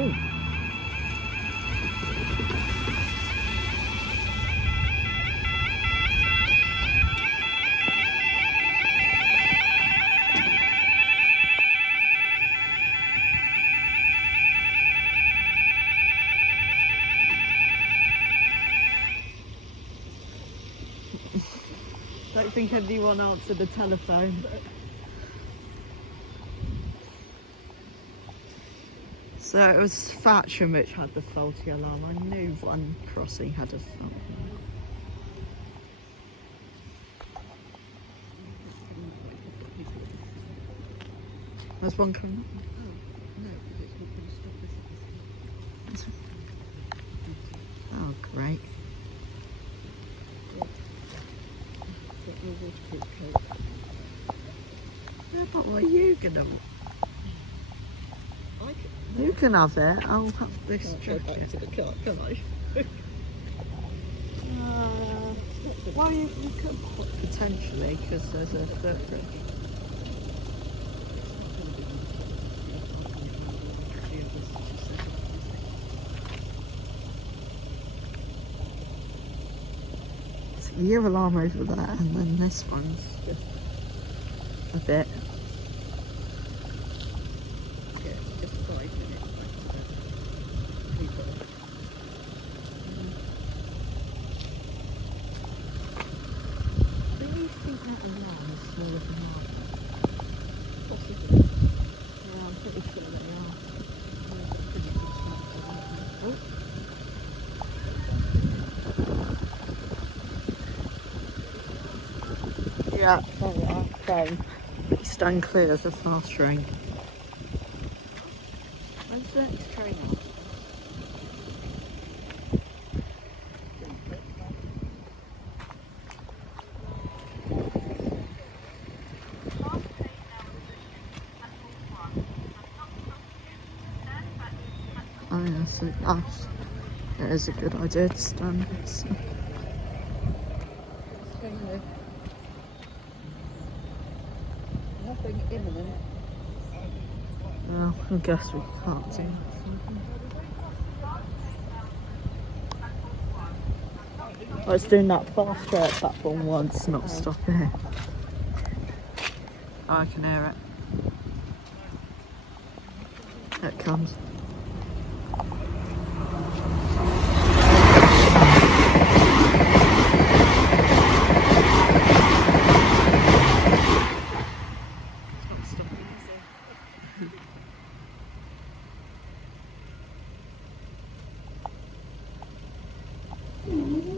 Oh. Don't think anyone answered the telephone, but... So it was Thatcham which had the faulty alarm. I knew one crossing had a fault. There's one coming up. Oh, great. Yeah, but what are you gonna? You can have it. I'll have this jacket. Can I? Well, you could potentially, because there's a footbridge. Your alarm over there, and then this one's just a bit. Yeah, just 5 minutes. Do you think that alarm is smaller than that? Possibly. Yeah, I'm pretty sure they are. Oh. Yeah, same. Stand clear as a fast train. When's the next train out? Oh yeah, so that is a good idea to stand this. Nothing imminent. Well, I guess we can't do. I was doing that fast train at platform once, not stop here. Oh, I can hear it. It comes. It's not stopping, is it?